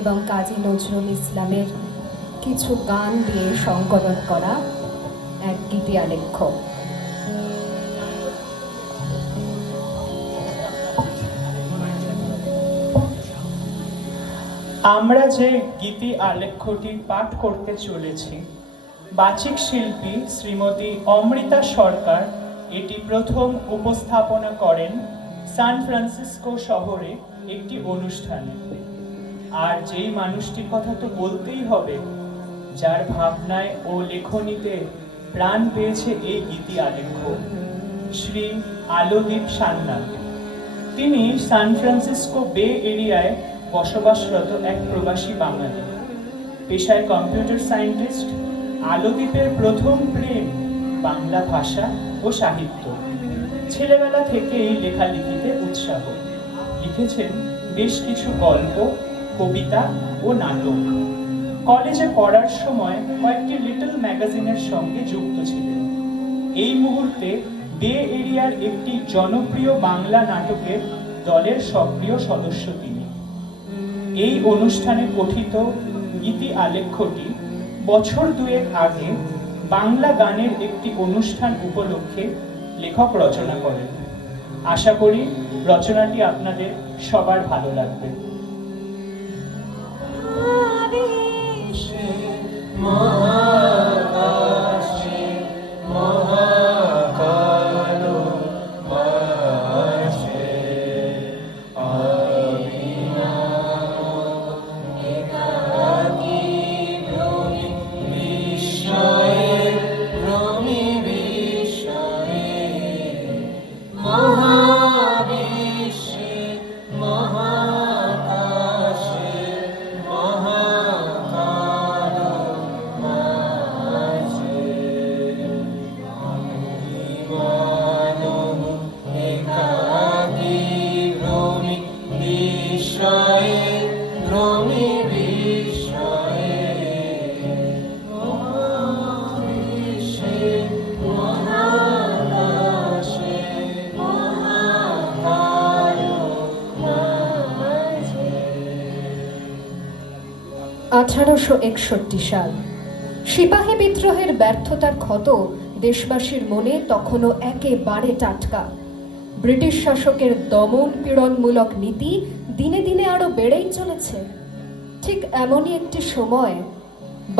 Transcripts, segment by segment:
এবং কাজী নজরুল ইসলামের কিছু গান দিয়ে সংকলন করা এক গীতি আলেখ্য। আমরা যে গীতি আলেখ্যটি পাঠ করতে চলেছি, বাচিক শিল্পী শ্রীমতী অমৃতা সরকার এটি প্রথম উপস্থাপনা করেন সান ফ্রান্সিসকো শহরে একটি অনুষ্ঠানে। আর যেই মানুষটির কথা তো বলতেই হবে, যার ভাবনায় ও লেখনীতে প্রাণ পেয়েছে এই গীতি আলেখ্য, শ্রী আলোদীপ সান্যাল। তিনি সান ফ্রান্সিসকো বে এরিয়ায় বসবাসরত এক প্রবাসী বাঙালি। পেশায় কম্পিউটার সায়েন্টিস্ট। আলোদীপের প্রথম প্রেম বাংলা ভাষা ও সাহিত্য। ছেলেবেলা থেকেই লেখালেখিতে উৎসাহ। লিখেছেন বেশ কিছু গল্প, কবিতা ও নাটক। কলেজে পড়ার সময় কয়েকটি লিটল ম্যাগাজিনের সঙ্গে যুক্ত ছিলেন। এই মুহূর্তে বে এরিয়ার একটি জনপ্রিয় বাংলা নাটকের দলের সক্রিয় সদস্য তিনি। এই অনুষ্ঠানে পঠিত গীতি আলেখ্যটি বছর দুয়েক আগে বাংলা গানের একটি অনুষ্ঠান উপলক্ষে লেখক রচনা করেন। আশা করি রচনাটি আপনাদের সবার ভালো লাগবে। সাল সিপাহী বিদ্রোহের ব্যর্থতার ক্ষত দেশবাসীর মনে তখনও একেবারে টাটকা। ব্রিটিশ শাসকের দমন পীড়নমূলক নীতি দিনে দিনে আরো বেড়েই চলেছে। ঠিক এমনই একটি সময়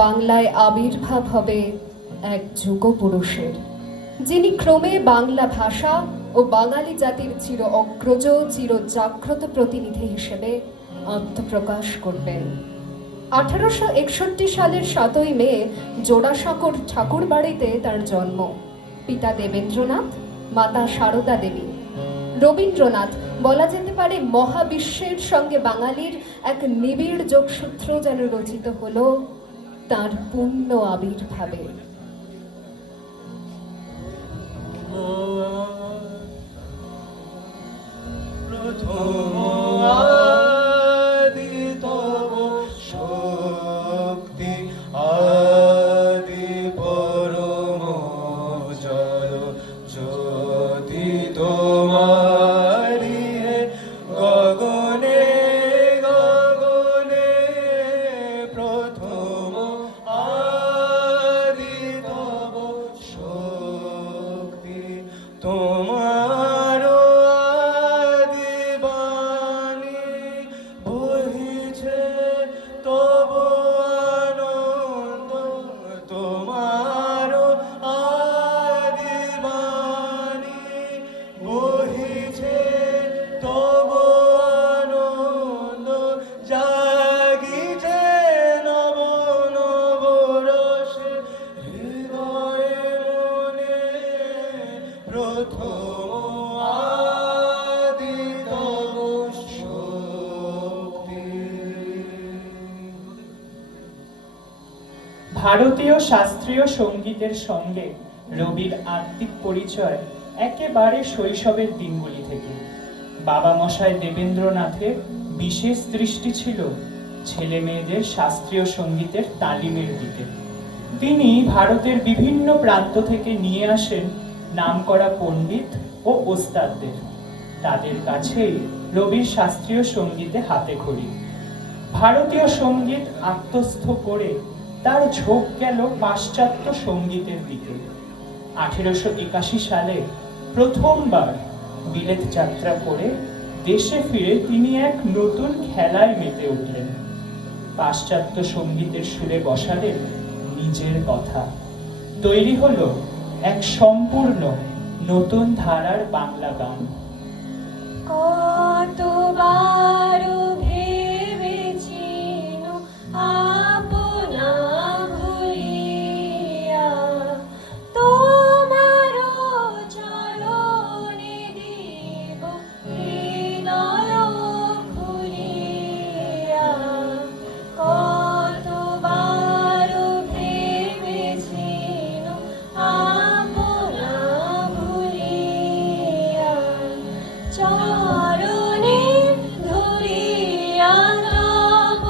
বাংলায় আবির্ভাব হবে এক যুগপুরুষের, যিনি ক্রমে বাংলা ভাষা ও বাঙালি জাতির চির অগ্রজ, চির জাগ্রত প্রতিনিধি হিসেবে আত্মপ্রকাশ করবেন। 1861 সালের 7 মে জোড়াসাঁকোর ঠাকুরবাড়িতে তার জন্ম। পিতা দেবেন্দ্রনাথ, মাতা সারদা দেবী। রবীন্দ্রনাথ বলা যেতে পারে মহাবিশ্বের সঙ্গে বাঙালির এক নিবিড় যোগসূত্র যেন রচিত হলো তার পূর্ণ আবির্ভাবে। ভারতীয় শাস্ত্রীয় সঙ্গীতের সঙ্গে রবির আত্মিক পরিচয় একেবারে শৈশবের দিনগুলি থেকে। বাবা মশাই দেবেন্দ্রনাথের বিশেষ দৃষ্টি ছিল ছেলে মেয়েদের শাস্ত্রীয় সঙ্গীতের তালিমের দিকে। তিনি ভারতের বিভিন্ন প্রান্ত থেকে নিয়ে আসেন নামকরা পণ্ডিত ও ওস্তাদদের। তাদের কাছেই রবির শাস্ত্রীয় সঙ্গীতে হাতেখড়ি। ভারতীয় সঙ্গীত আত্মস্থ করে তার ঝোঁক গেল পাশ্চাত্য সঙ্গীতের দিকে। 1881 সালে প্রথমবার বিলেত যাত্রা করে দেশে ফিরে তিনি এক নতুন খেলায় মেতে উঠলেন। পাশ্চাত্য সঙ্গীতের সুরে বসালেন নিজের কথা। তৈরি হলো এক সম্পূর্ণ নতুন ধারার বাংলা গান। কতবার ভেবেছি আপনা ভুলিয়া, তোমার চরণে দিব হৃদয় খুলিয়া। কতবার ভেবেছি আপনা ভুলিয়া, চরণে ধরিয়া তব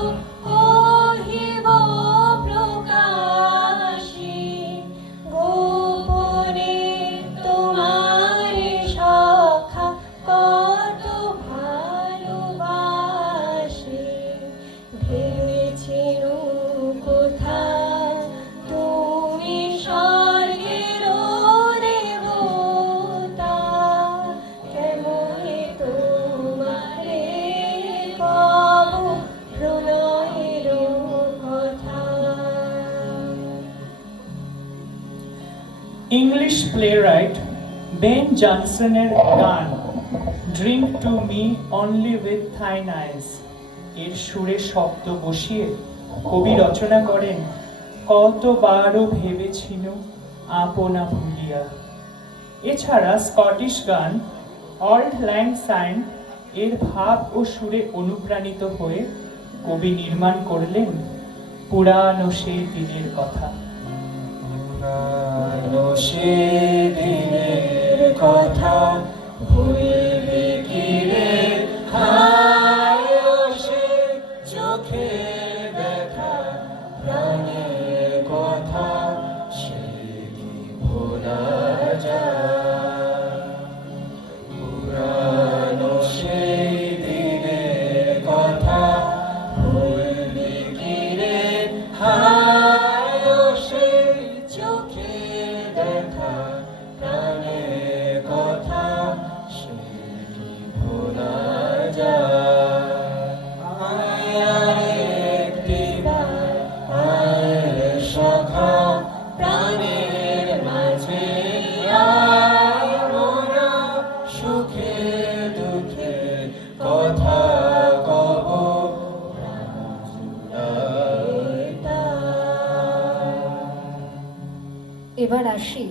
কহিব প্রকাশে, গোপনে তোমার সখা কত ভালোবাসে। ভেবেছি কোথা তুমি স্বর্গের দেবতা, কেমনে তোমারে কব প্রণয়ের কথা। ইংলিশ প্লেরাইট বেন জনসনের গান drink to me only with thine eyes এর সুরে শব্দ বসিয়ে কবি রচনা করেন কতবারও ভেবেছিল আপনা ভুলিয়া। এছাড়া স্কটিশ গান অল্ড ল্যাং সাইন এর ভাব ও সুরে অনুপ্রাণিত হয়ে কবি নির্মাণ করলেন পুরানো সেই দিনের কথা। পুরানো সেদিনের কথা ভুলবি কি রে, হায় ও সে চোখের দেখা, প্রাণের কথা সে কি ভোলা যায়। পুরানো সেই দিনের কথা ভুলবি কি রে, হায় ও সে চোখের দেখা, প্রাণের কথা সে কি ভোলা যায়। আয় আরে একটিবার আয় রে সখা, প্রাণের মাঝে আয় মোরা, সুখে দুঃখে কথা কব প্রাণ জুড়াই তাই। এবার আসি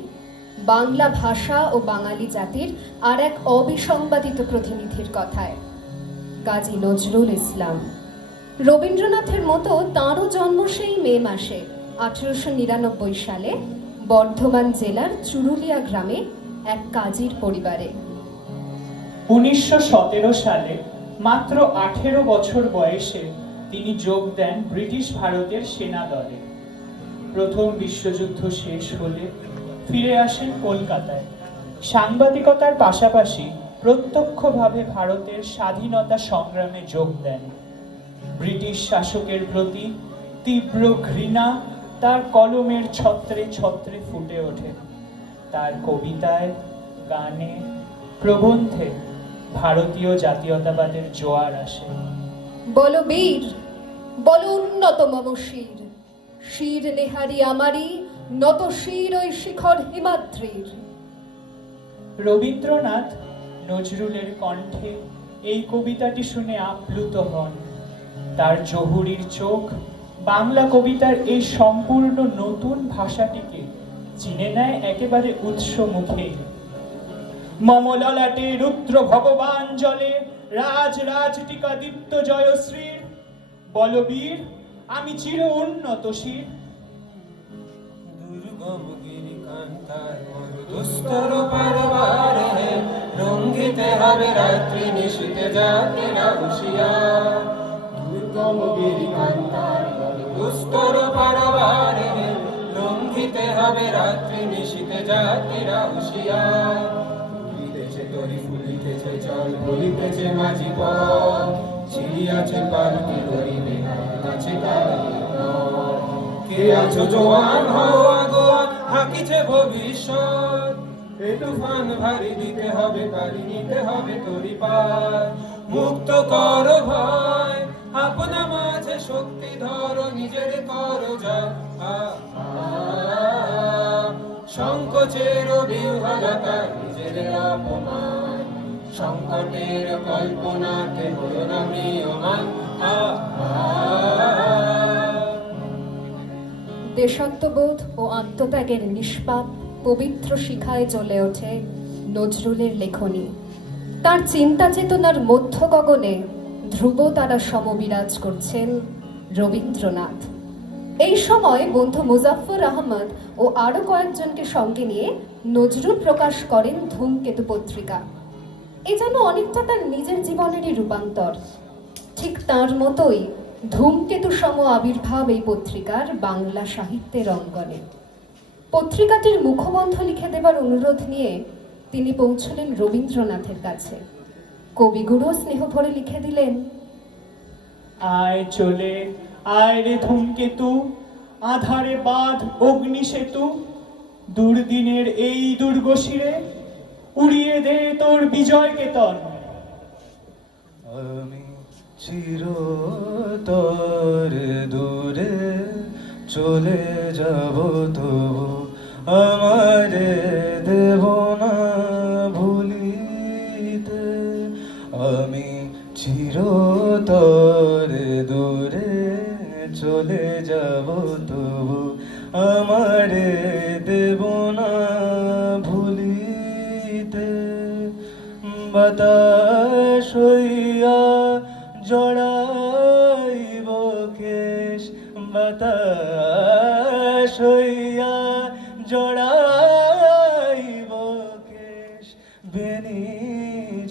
বাংলা ভাষা ও বাঙালি জাতির আর এক অবিসংবাদিত প্রতিনিধির কথায়, কাজী নজরুল ইসলাম। রবীন্দ্রনাথের মতো তাঁরও জন্ম সেই মে মাসে 1899 সালে বর্ধমান জেলার চুরুলিয়া গ্রামে এক কাজীর পরিবারে। 1917 সালে মাত্র 18 বছর বয়সে তিনি যোগ দেন ব্রিটিশ ভারতের সেনা দলে। প্রথম বিশ্বযুদ্ধ শেষ হলে ফিরে আসেন কলকাতায়। সাংবাদিকতার পাশাপাশি প্রত্যক্ষভাবে ভারতের স্বাধীনতা সংগ্রামে যোগ দেন। ব্রিটিশ শাসকের প্রতি তীব্র ঘৃণা তার কলমের ছত্রে ছত্রে ফুটে ওঠে। তার কবিতায়, গানে, প্রবন্ধে ভারতীয় জাতীয়তাবাদের জোয়ার আসে। বল বীর, বল উন্নত মম শির, শির নেহারি আমারি, নত শির ওই শিখর হিমাদ্রির। রবীন্দ্রনাথ নজরুলের কণ্ঠে এই কবিতাটি শুনে আপ্লুত হন। তার জহুরির চোখ বাংলা কবিতার এই সম্পূর্ণ নতুন ভাষাটিকে চিনে নেয় একেবারে উৎস মুখে। মম ললাটে রুদ্র ভগবান জলে, রাজ রাজ টিকা দীপ্ত জয়শ্রীর, বলবীর আমি চির উন্নত শির। দুর্গম গিরি কান্তার দুস্তর পারবারে, রঙ্গিতে হবে রাত্রি নিশীতে জাতিরা হুঁশিয়ার। দুর্গম গিরি কান্তার দুস্তর পারবারে, রঙ্গিতে হবে রাত্রি নিশীতে জাতিরা হুঁশিয়ার। ফুলিতেছে তরি ফুলিতেছে জল, বলিতেছে মাঝি পথ, ছিড়িয়াছে পালকি করিবে কে আছো জোয়ান হও আগোয়ান হাকিছে ভবিষ্যৎ এ তুফান ভারী দিতে হবে পারি নিতে হবে তোরি পার মুক্ত কর ভয় আপনা মাঝে শক্তি ধরো নিজের কর জয় সংকোচের বিহ্বলতা নিজের অপমান সংকটের কল্পনাতে হলো না ম্রিয়মান দেশাত্মবোধ ও আত্মত্যাগের নিষ্পাপ পবিত্র শিখায় জ্বলে ওঠে নজরুলের লেখনী। তার চিন্তা চেতনার মধ্য গগনে ধ্রুব তারা সমবিরাজ করছেন রবীন্দ্রনাথ। এই সময় বন্ধু মুজাফফর আহমদ ও আরো কয়েকজনকে সঙ্গে নিয়ে নজরুল প্রকাশ করেন ধূমকেতু পত্রিকা। এ যেন অনেকটা তার নিজের জীবনেরই রূপান্তর। ঠিক তার মতোই ধূমকেতু সম আবির্ভাব এই পত্রিকার বাংলা সাহিত্যের অঙ্গনে। পত্রিকাটির মুখবন্ধ লিখে দেবার অনুরোধ নিয়ে তিনি পৌঁছলেন রবীন্দ্রনাথের কাছে। কবিগুরু স্নেহ ভরে লিখে দিলেন, আয় চলে আয় রে ধূমকেতু, আধারে বাঁধ অগ্নি সেতু, দুর্দিনের এই দুর্গশিরে উড়িয়ে দে তোর বিজয় কেতন। আমি চিরতর দূরে চলে যাব তবু আমারে দেব না ভুলিতে। আমি চিরতর দূরে চলে যাব তবু আমারে দেব না ভুলিতে। বাতাস হইয়া জড়াইব কেশ, বাতাস হইয়া জড়াইব কেশ, বেনি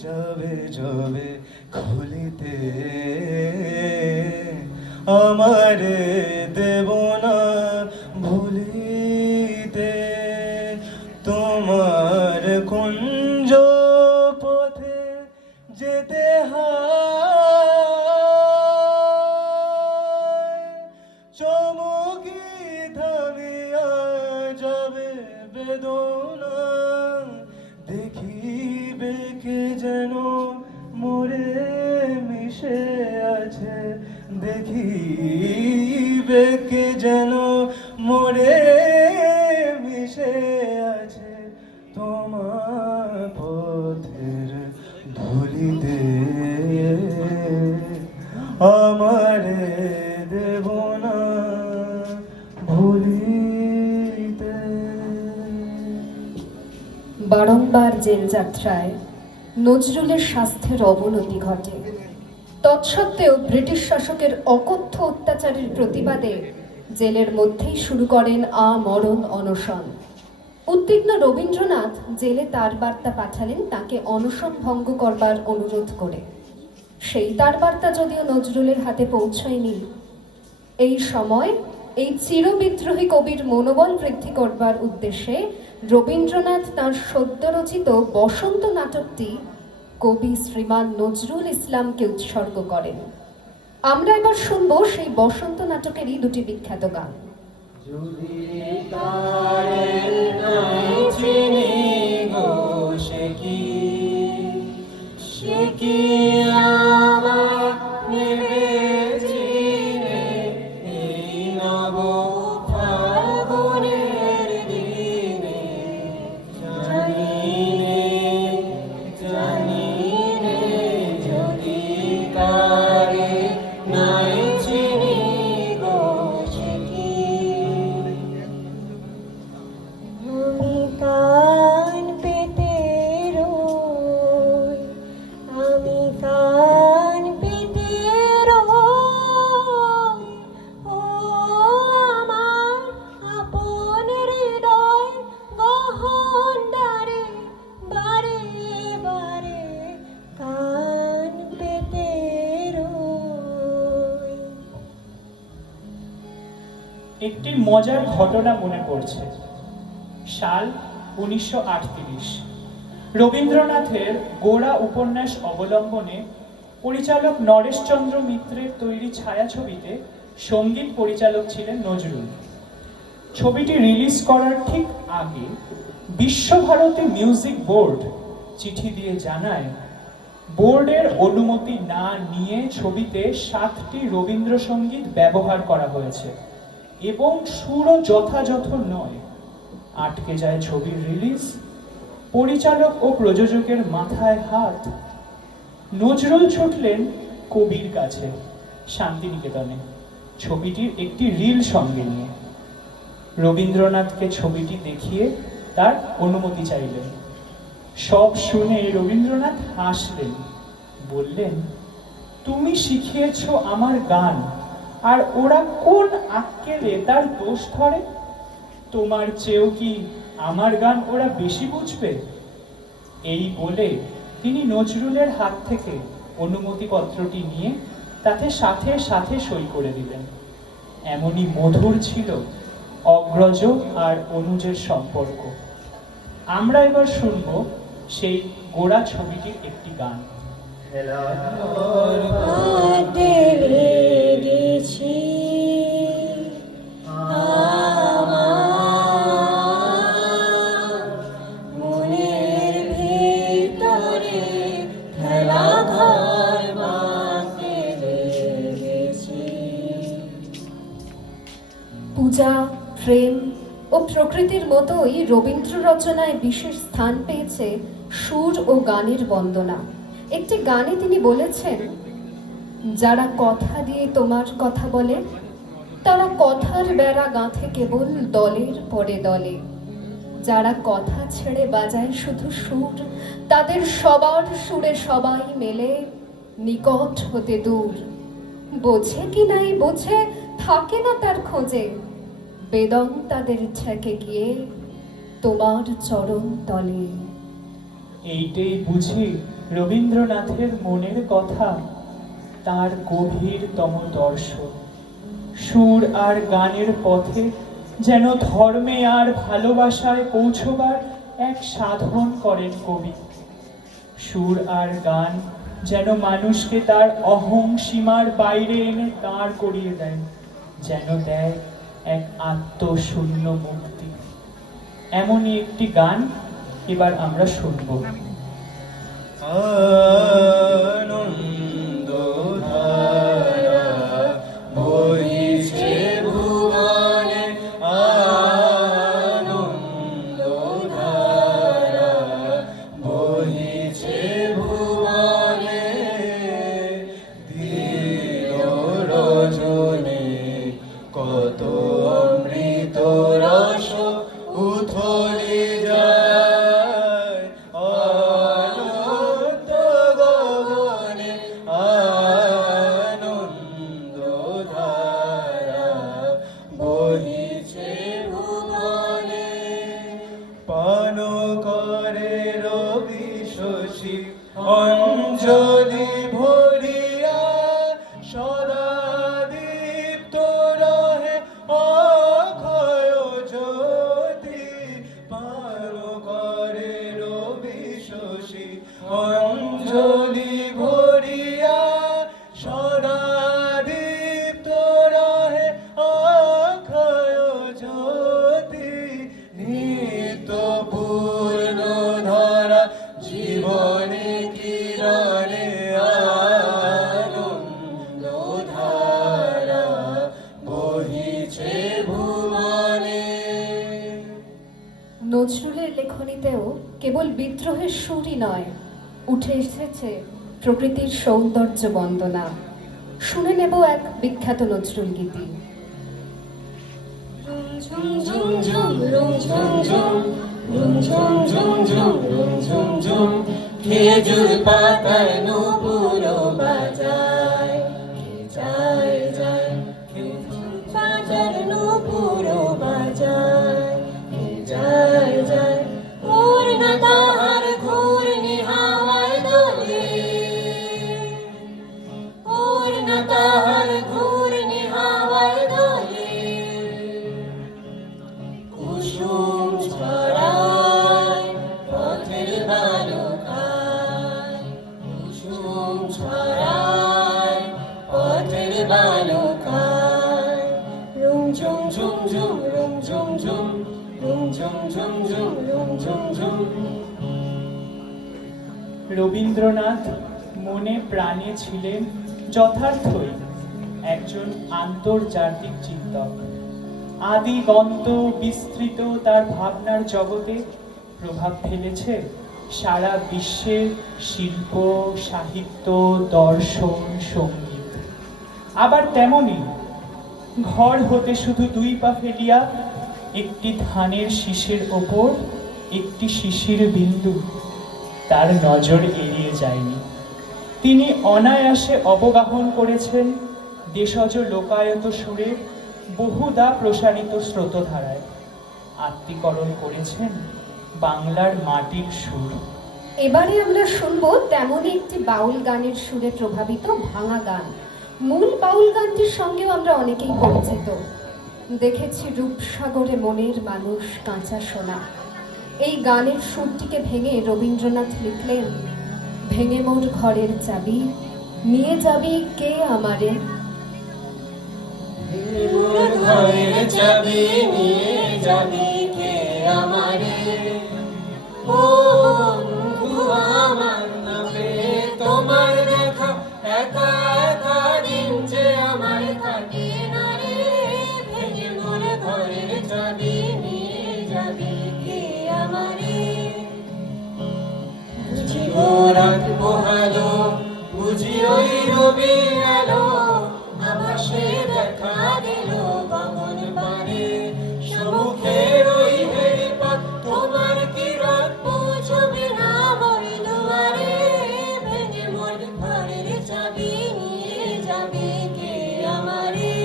যাবে যবে খুলিতে আমারে দেব না ভুলিতে। তোমার কুঞ্জ পথে যেতে হয়, চমকি থামিয়া যাবে বেদনা। দেখিবে কে যেন মোরে মিশে আছে, দেখিবে কে যেন মোরে মিশে আছে। তোমার পথের ধুলিতে আমারে দেব না ভুলিতে। বারংবার জেল যাত্রায় নজরুলের স্বাস্থ্যের অবনতি ঘটে। তৎসত্ত্বেও ব্রিটিশ শাসকের অকথ্য অত্যাচারের প্রতিবাদে জেলের মধ্যেই শুরু করেন আমরণ অনশন। উদ্বিগ্ন রবীন্দ্রনাথ জেলে তার বার্তা পাঠালেন তাকে অনশন ভঙ্গ করবার অনুরোধ করে। সেই তার বার্তা যদিও নজরুলের হাতে পৌঁছয়নি। এই সময় এই চিরবিদ্রোহী কবির মনোবল বৃদ্ধি করবার উদ্দেশ্যে রবীন্দ্রনাথ তাঁর সদ্যরচিত বসন্ত নাটকটি কবি শ্রীমান নজরুল ইসলামকে উৎসর্গ করেন। আমরা এবার শুনবো সেই বসন্ত নাটকেরই দুটি বিখ্যাত গান। যদি তারে নাই চিনি গো সে কি আমার নেবে চিনে এই নব ফাল্গুনের দিনে। জানি নে যদি তারে নাই চিনি গো সে কি। আমি কান পেতে রই, আমি কান পেতে রই, ও আমার আপন হৃদয় গহন দ্বারে বারে বারে কান পেতে রই। একটি মজার ঘটনা মনে পড়ছে। সাল 1938। রবীন্দ্রনাথের গোড়া উপন্যাস অবলম্বনে পরিচালক নরেশচন্দ্র মিত্রের তৈরি ছায়াছবিতে সঙ্গীত পরিচালক ছিলেন নজরুল। ছবিটি রিলিজ করার ঠিক আগে বিশ্বভারতী মিউজিক বোর্ড চিঠি দিয়ে জানায়, বোর্ডের অনুমতি না নিয়ে ছবিতে 7টি রবীন্দ্রসঙ্গীত ব্যবহার করা হয়েছে এবং সুরও যথাযথ নয়। আটকে যায় ছবির রিলিজ। পরিচালক ও প্রযোজকের মাথায় হাত। নজরুল ছুটলেন কবির কাছে শান্তিনিকেতনে ছবিটির একটি রিল সঙ্গে নিয়ে। রবীন্দ্রনাথকে ছবিটি দেখিয়ে তার অনুমতি চাইলেন। সব শুনে রবীন্দ্রনাথ হাসলেন, বললেন, তুমি শিখিয়েছ আমার গান, আর ওরা কোন আক্কেলে তার দোষ ধরে? তোমার চেয়েও কি আমার গান ওরা বেশি বুঝবে? এই বলে তিনি নজরুলের হাত থেকে অনুমতিপত্রটি নিয়ে তাতে সাথে সাথে সই করে দিলেন। এমনই মধুর ছিল অগ্রজ আর অনুজের সম্পর্ক। আমরা এবার শুনব সেই গোড়া ছবিটির একটি গান। হাতে লেগেছি আমার মনের ভেতরে খেলা ঘর বাঁধতে লেগেছি। পূজা, প্রেম ও প্রকৃতির মতোই রবীন্দ্র রচনায় বিশেষ স্থান পেয়েছে সুর ও গানের বন্দনা। একটি গানে তিনি বলেছেন, যারা কথা দিয়ে তোমার কথা বলে, তারা কথার বেড়া গাঁথে কেবল দলের পরে দলে। যারা কথা ছেড়ে বাজায় শুধু সুর, তাদের সবার সুরে সবাই মেলে নিকট হতে দূর। বোঝে কি নাই বোঝে, থাকে না তার খোঁজে, বেদম তাদের ঠেকে গিয়ে তোমার চরণ তলে। এইটাই বুঝি রবীন্দ্রনাথের মনের কথা, তার গভীরতম দর্শন। সুর আর গানের পথে যেন ধর্মে আর ভালোবাসায় পৌঁছবার এক সাধন করেন কবি। সুর আর গান যেন মানুষকে তার অহং সীমার বাইরে এনে দাঁড় করিয়ে দেয়, যেন দেয় এক আত্মশূন্য মুক্তি। এমনই একটি গান এবার আমরা শুনবো। আনন্দধারা বইছে ভুবনে, আনন্দধারা বইছে ভুবনে, দিল রজনে কত অমৃত রস উথলি যায়, আনন্দ গগনে আনন্দধারা বহিছে ভুবনে। পান করে রবি শশী অঞ্জলি ভরিয়া, সদা দীপ্ত রহে অক্ষয় জ্যোতি। পান করে রবি শশী অঞ্জলি ভরিয়া, সদা দীপ্ত রহে অক্ষয় জ্যোতি। নিত্য পূর্ণ ধরা জীবনে কিরণে, আনন্দধারা বহিছে ভুবনে। নজরুলের লেখনীতেও কেবল বিদ্রোহের সুরই নয়, উঠে এসেছে প্রকৃতির সৌন্দর্য বন্দনা। শুনে নেব এক বিখ্যাত নজরুল গীতি। ঝুম ঝুম ঝুম রুম ঝুম ঝুম, রুম ঝুম ঝুম ঝুম রুম ঝুম ঝুম, খেজুর পাতায় নূপুর বাজায়, কে যায় যায়, খেজুর পাতার নূপুর বাজায়, কে যায় যায়। পূর্ণ তাহার ঘূর্ণি হাওয়ায় দোলে, পূর্ণ তাহার ঘূর্ণি হাওয়ায় দোলে। কুসুম ছড়ায় পথের বালুকায়, কুসুম ছড়ায় পথের বালুকায়। রুম ঝুম ঝুম ঝুম রুম ঝুম ঝুম ঝুম ঝুম ঝুম ঝুম ঝুম। রবীন্দ্রনাথ মনে প্রাণে ছিলেন যথার্থই একজন আন্তর্জাতিক চিন্তক। আদিগন্ত বিস্তৃত তার ভাবনার জগতে প্রভাব ফেলেছে সারা বিশ্বের শিল্প, সাহিত্য, দর্শন, সঙ্গীত। আবার তেমনি ঘর হতে শুধু 2 পা ফেলিয়া একটি ধানের শীষের ওপর একটি শিশির বিন্দু তার নজর এড়িয়ে যায়নি। তিনি অনায়াসে অবগাহন করেছেন দেশজ লোকায়ত সুরে বহুদা প্রসারিত স্রোতধারায়। আত্মীকরণ করেছেন বাংলার মাটির সুর। এবারে আমরা শুনবো তেমনই একটি বাউল গানের সুরে প্রভাবিত ভাঙা গান। মূল বাউল গানটির সঙ্গেও আমরা অনেকেই পরিচিত। দেখেছি রূপসাগরে মনের মানুষ কাঁচা সোনা। এই গানের সুরটিকে ভেঙে রবীন্দ্রনাথ লিখলেন, ভেঙে মোর ঘরের চাবি নিয়ে যাবি কে আমারে। মোর ঘরের চাবি নিয়ে যাবি কে আমারে। ও বন্ধু আমার না পেয়ে তোমার দেখা একা একা দিন যে আমার কাটে না রে। ভেঙে মোর ঘরের চাবি নিয়ে যাবি কে আমারে। বুঝি রাত পোহালো, বুঝি ওই রবি আলো, আকাশে দেখা দিল গগন পারে। সম্মুখের ওই হেরিপথ তোমার কি রাত পৌঁছবে না মোর দুয়ারে। ভেঙে মোর ঘরের চাবি নিয়ে যাবে কে আমারে।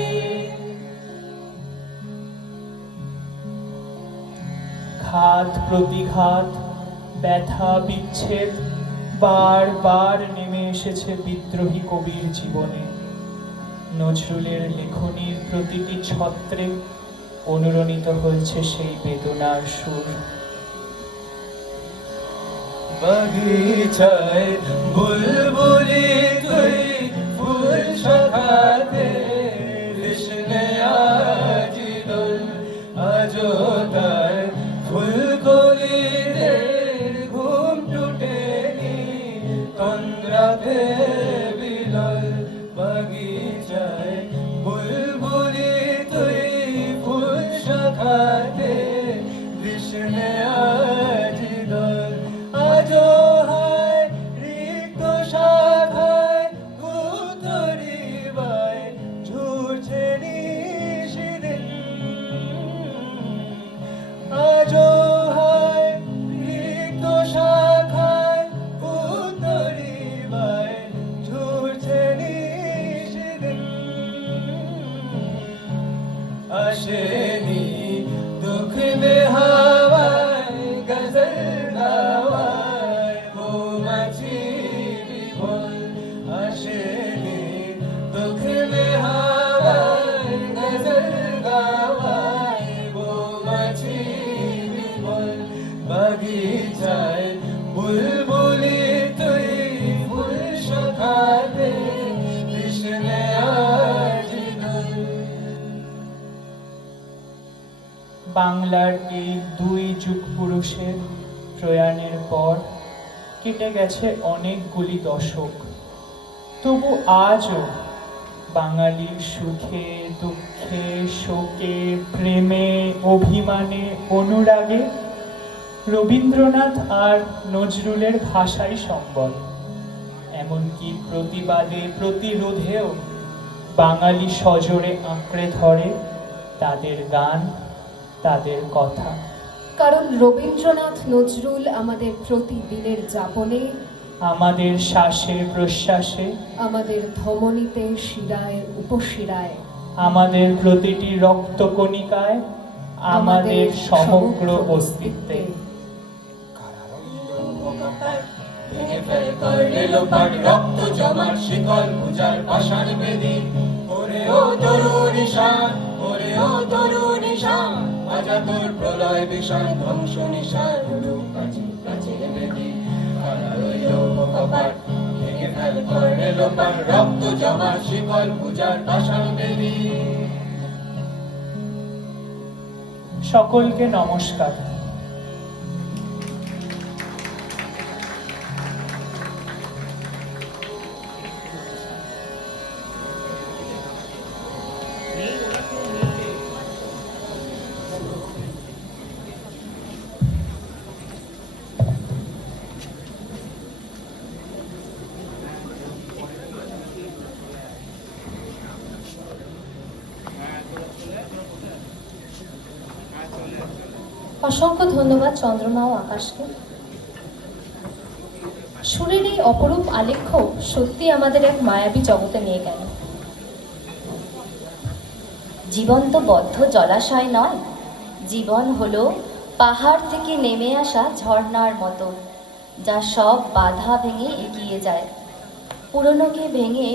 ঘাত প্রতিঘাত, ব্যথা বিচ্ছেদ বারবার নেমে এসেছে বিদ্রোহী কবির জীবনে। নজরুলের লেখনীর প্রতিটি ছত্রে অনুরণিত হয়েছে সেই বেদনার সুর। বাগিচায় বুলবুলি তুই ফুল শাখাতে কৃষ্ণে আজি দোল আজো তার ফুলকলিদের ঘুম টুটেনি তন্দ্রাতে বিলল। বাগিচায় বুলবুলি তুই ফুল শাখাতে কৃষ্ণে আজি দোল আজো হায় রিক্ত শাখায় উত্তরিবায় ঝুরছে নিশিদিন। আজো হায় রিক্ত শাখায় উত্তরিবায় ঝুরছে নিশিদিন। আসেনি দুঃখ মে হাওয়ায় গজল গাওয়ায় মৌমাছি বিভোল। আসেনি দুঃখ মে হাওয়ায় গজল গাওয়ায় মৌমাছি বিভোল। বাগিচায় বুলবুলি তুই ফুল শাখাতে কৃষ্ণে আজি দোল। বাংলার এই 2 যুগ পুরুষের প্রয়াণের পর কেটে গেছে অনেকগুলি দশক। তবু আজও বাঙালির সুখে দুঃখে শোকে প্রেমে অভিমানে অনুরাগে রবীন্দ্রনাথ আর নজরুলের ভাষাই সম্বল। এমনকি প্রতিবাদে প্রতিরোধেও বাঙালি সজোরে আঁকড়ে ধরে তাদের গান, তাদের কথা। কারণ রবীন্দ্রনাথ নজরুল আমাদের প্রতিদিনের যাপনে, আমাদের শ্বাসে প্রশ্বাসে, আমাদের ধমনীতে শিরায় উপশিরায়, আমাদের প্রতিটি রক্তকণিকায়, আমাদের সমগ্র অস্তিত্বে। ভেঙে ফেল করলে লোপাট রক্ত জমার শিকল পূজার পাষাণ বেদি। ওরে ও তরুণ ঈশান, ওরে ও তরুণ ঈশান, বাজা তোর প্রলয় বিষাণ ধ্বংস নিশান উড়ুক প্রাচীর প্রাচীর বেদি। কারা রইল কপাট ভেঙে ফেল করলে লোপাট রক্ত জমার শিকল পূজার পাষাণ বেদি। সকলকে নমস্কার। অসংখ্য ধন্যবাদ চন্দ্রমা ও আকাশকে। সুরের এই অপরূপ আলেখ্য সত্যি আমাদের এক মায়াবী জগতে নিয়ে গেল। জীবন তো বদ্ধ জলাশয় নয়, জীবন হলো পাহাড় থেকে নেমে আসা ঝর্ণার মতো, যা সব বাধা ভেঙে এগিয়ে যায়। পুরনোকে ভেঙে